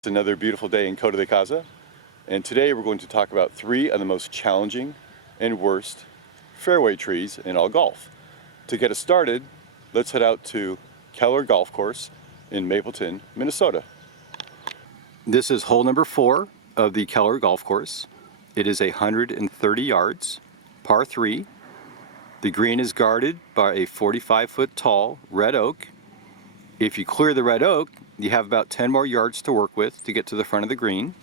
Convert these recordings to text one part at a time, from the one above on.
It's another beautiful day in Coto de Caza, and today we're going to talk about 3 of the most challenging and worst fairway trees in all golf. To get us started, let's head out to Keller Golf Course in Mapleton, Minnesota. This is hole number 4 of the Keller Golf Course. It is 130 yards, par 3. The green is guarded by a 45-foot tall red oak. If you clear the red oak, you have about 10 more yards to work with to get to the front of the green.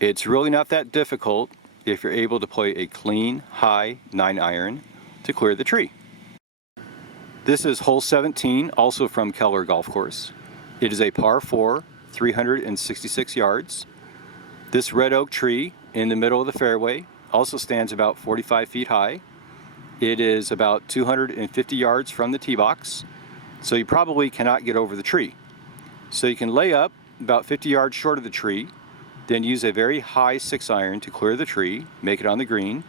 It's really not that difficult if you're able to play a clean, high 9-iron to clear the tree. This is hole 17, also from Keller Golf Course. It is a par 4, 366 yards. This red oak tree in the middle of the fairway also stands about 45 feet high. It is about 250 yards from the tee box, so you probably cannot get over the tree. So you can lay up about 50 yards short of the tree, then use a very high 6-iron to clear the tree, make it on the green,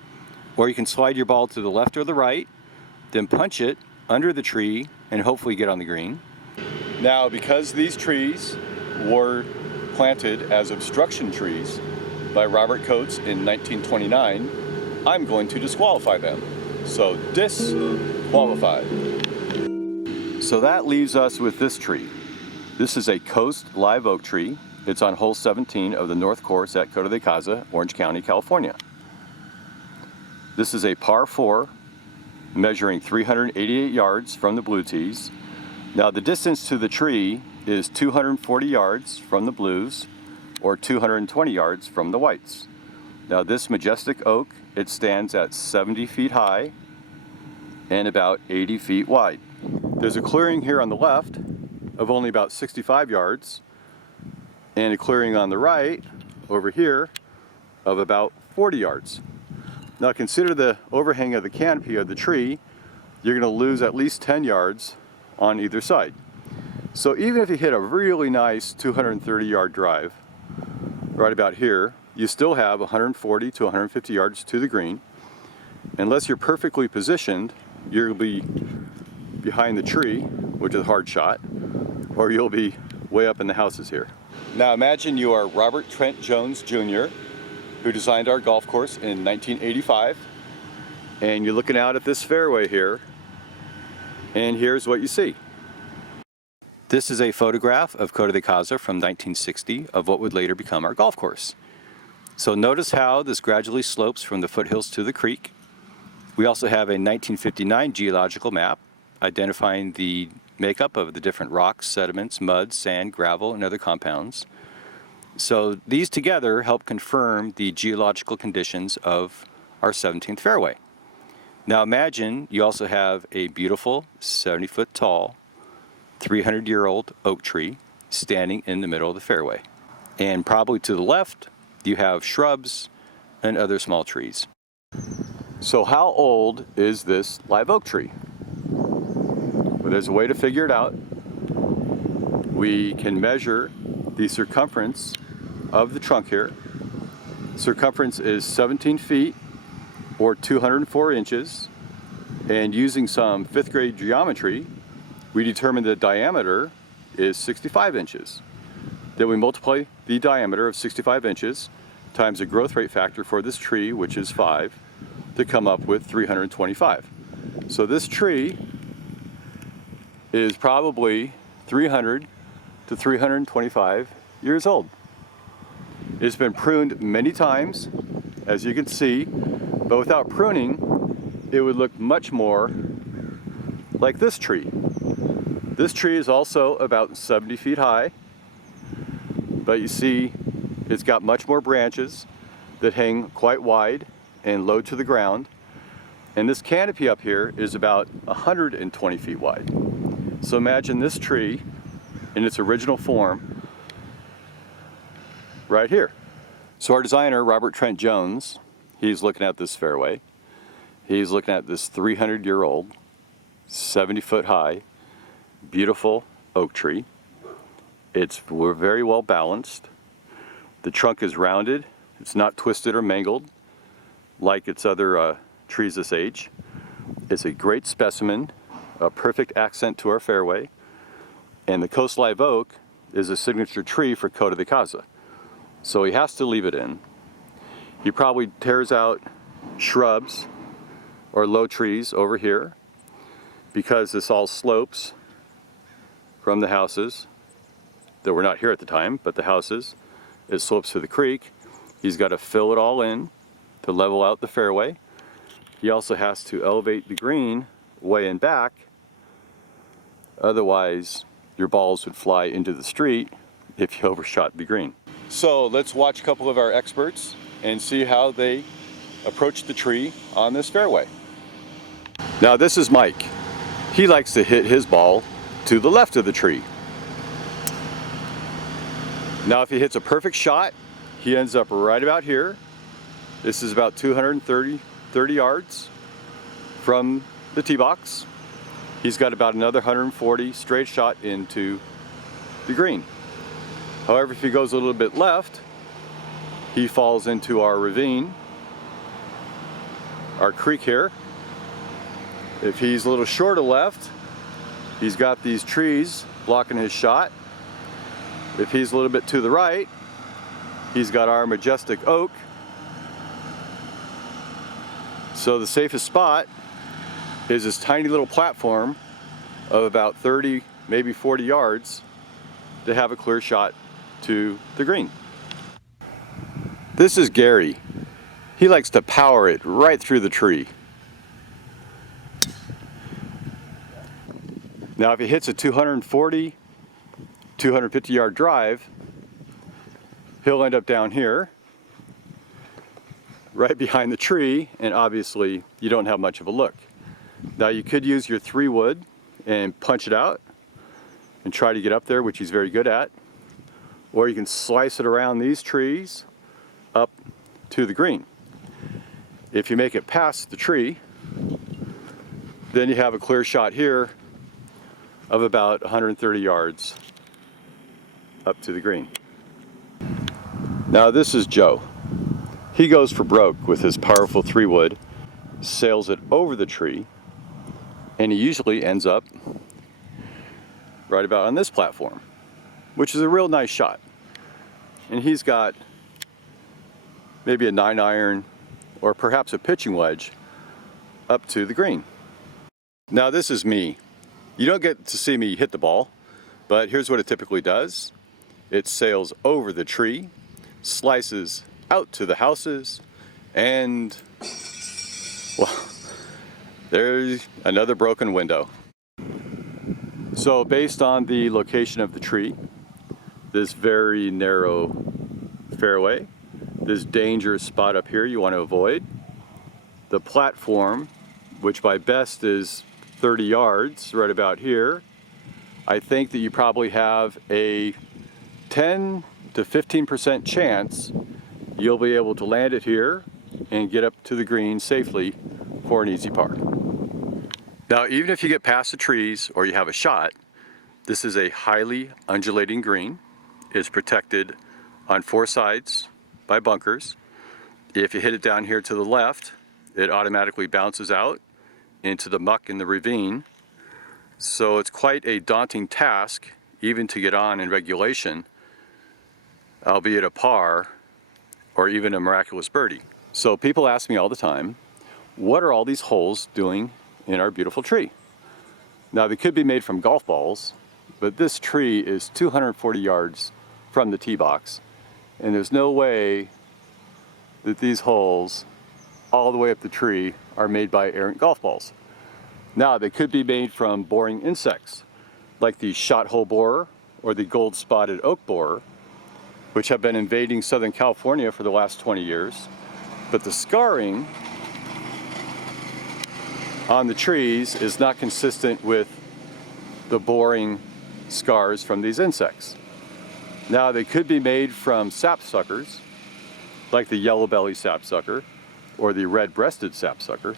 or you can slide your ball to the left or the right, then punch it under the tree and hopefully get on the green. Now, because these trees were planted as obstruction trees by Robert Coates in 1929, I'm going to disqualify them. So disqualified. So that leaves us with this tree. This is a Coast live oak tree. It's on hole 17 of the North Course at Coto de Caza, Orange County, California. This is a par 4, measuring 388 yards from the blue tees. Now the distance to the tree is 240 yards from the blues, or 220 yards from the whites. Now this majestic oak, it stands at 70 feet high and about 80 feet wide. There's a clearing here on the left of only about 65 yards, and a clearing on the right over here of about 40 yards. Now consider the overhang of the canopy of the tree. You're going to lose at least 10 yards on either side. So even if you hit a really nice 230 yard drive right about here, you still have 140 to 150 yards to the green. Unless you're perfectly positioned, you'll be behind the tree, which is a hard shot, or you'll be way up in the houses here. Now imagine you are Robert Trent Jones Jr., who designed our golf course in 1985, and you're looking out at this fairway here, and here's what you see. This is a photograph of Coto de Caza from 1960 of what would later become our golf course. So notice how this gradually slopes from the foothills to the creek. We also have a 1959 geological map identifying the makeup of the different rocks, sediments, mud, sand, gravel, and other compounds. So these together help confirm the geological conditions of our 17th fairway. Now imagine you also have a beautiful 70-foot tall, 300-year-old oak tree standing in the middle of the fairway. And probably to the left, you have shrubs and other small trees. So how old is this live oak tree? Well, there's a way to figure it out. We can measure the circumference of the trunk here. Circumference is 17 feet or 204 inches. And using some 5th grade geometry, we determined the diameter is 65 inches. Then we multiply the diameter of 65 inches times the growth rate factor for this tree, which is 5, to come up with 325. So this tree is probably 300 to 325 years old. It's been pruned many times, as you can see, but without pruning, it would look much more like this tree. This tree is also about 70 feet high, but you see it's got much more branches that hang quite wide and low to the ground. And this canopy up here is about 120 feet wide. So imagine this tree in its original form right here. So our designer, Robert Trent Jones, he's looking at this fairway. He's looking at this 300-year-old, 70-foot high, beautiful oak tree. We're very well balanced. The trunk is rounded. It's not twisted or mangled like its other trees this age. It's a great specimen, a perfect accent to our fairway. And the Coast live oak is a signature tree for Coto de Caza. So he has to leave it in. He probably tears out shrubs or low trees over here because this all slopes from the houses that were not here at the time, but the houses. It slopes to the creek. He's got to fill it all in to level out the fairway. He also has to elevate the green way and back. Otherwise, your balls would fly into the street if you overshot the green. So let's watch a couple of our experts and see how they approach the tree on this fairway. Now this is Mike. He likes to hit his ball to the left of the tree. Now if he hits a perfect shot, he ends up right about here. This is about 230 yards from the tee box. He's got about another 140 straight shot into the green. However, if he goes a little bit left, he falls into our ravine, our creek here. If he's a little short of left, he's got these trees blocking his shot. If he's a little bit to the right, he's got our majestic oak. So the safest spot is this tiny little platform of about 30, maybe 40 yards to have a clear shot to the green. This is Gary. He likes to power it right through the tree. Now if he hits a 240, 250 yard drive, he'll end up down here, right behind the tree, and obviously you don't have much of a look. Now you could use your 3-wood and punch it out and try to get up there, which he's very good at. Or you can slice it around these trees up to the green. If you make it past the tree, then you have a clear shot here of about 130 yards up to the green. Now this is Joe. He goes for broke with his powerful 3-wood, sails it over the tree, and he usually ends up right about on this platform, which is a real nice shot. And he's got maybe a 9-iron or perhaps a pitching wedge up to the green. Now this is me. You don't get to see me hit the ball, but here's what it typically does. It sails over the tree, slices out to the houses, and well, there's another broken window. So based on the location of the tree, this very narrow fairway, this dangerous spot up here you want to avoid, the platform, which by best is 30 yards, right about here, I think that you probably have a 10 to 15% chance you'll be able to land it here and get up to the green safely for an easy par. Now, even if you get past the trees or you have a shot, this is a highly undulating green. It's protected on 4 sides by bunkers. If you hit it down here to the left, it automatically bounces out into the muck in the ravine. So it's quite a daunting task even to get on in regulation, albeit a par or even a miraculous birdie. So people ask me all the time, what are all these holes doing in our beautiful tree? Now they could be made from golf balls, but this tree is 240 yards from the tee box, and there's no way that these holes all the way up the tree are made by errant golf balls. Now they could be made from boring insects, like the shot hole borer or the gold-spotted oak borer, which have been invading Southern California for the last 20 years. But the scarring on the trees is not consistent with the boring scars from these insects. Now they could be made from sapsuckers, like the yellow-belly sapsucker or the red-breasted sapsucker.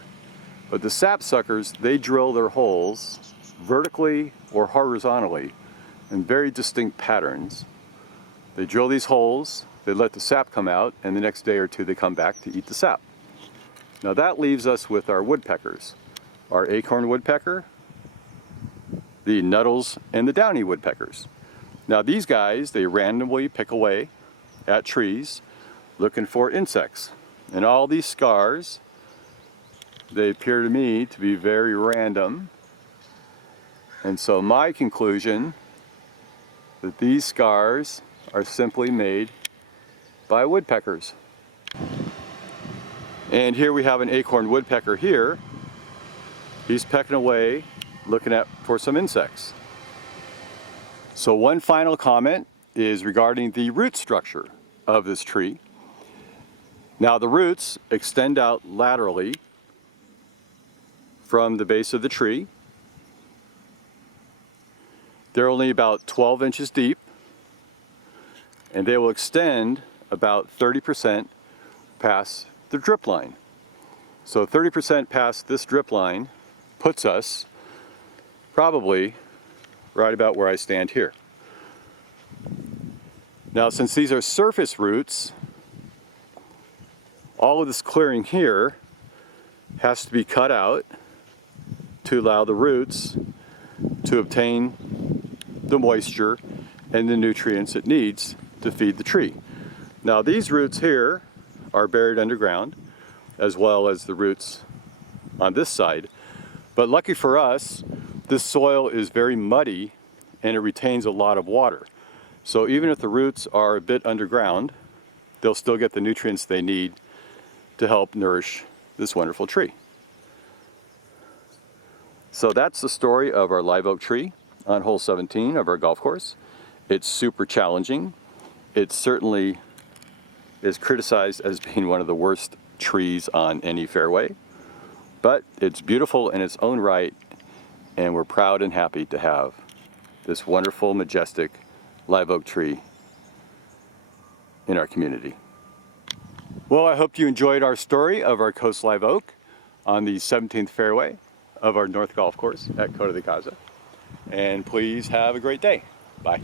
But the sapsuckers, they drill their holes vertically or horizontally in very distinct patterns. They drill these holes, they let the sap come out, and the next day or two they come back to eat the sap. Now that leaves us with our woodpeckers, our acorn woodpecker, the Nuttles, and the Downy Woodpeckers. Now these guys, they randomly pick away at trees looking for insects. And all these scars, they appear to me to be very random. And so my conclusion that these scars are simply made by woodpeckers. And here we have an acorn woodpecker here. He's pecking away looking for some insects. So one final comment is regarding the root structure of this tree. Now the roots extend out laterally from the base of the tree. They're only about 12 inches deep, and they will extend about 30% past the drip line. So 30% past this drip line puts us probably right about where I stand here. Now since these are surface roots, all of this clearing here has to be cut out to allow the roots to obtain the moisture and the nutrients it needs to feed the tree. Now these roots here are buried underground, as well as the roots on this side. But lucky for us, this soil is very muddy and it retains a lot of water. So even if the roots are a bit underground, they'll still get the nutrients they need to help nourish this wonderful tree. So that's the story of our live oak tree on hole 17 of our golf course. It's super challenging. It certainly is criticized as being one of the worst trees on any fairway, but it's beautiful in its own right, and we're proud and happy to have this wonderful, majestic live oak tree in our community. Well, I hope you enjoyed our story of our coast live oak on the 17th fairway of our North Golf Course at Coto de Caza. And please have a great day. Bye.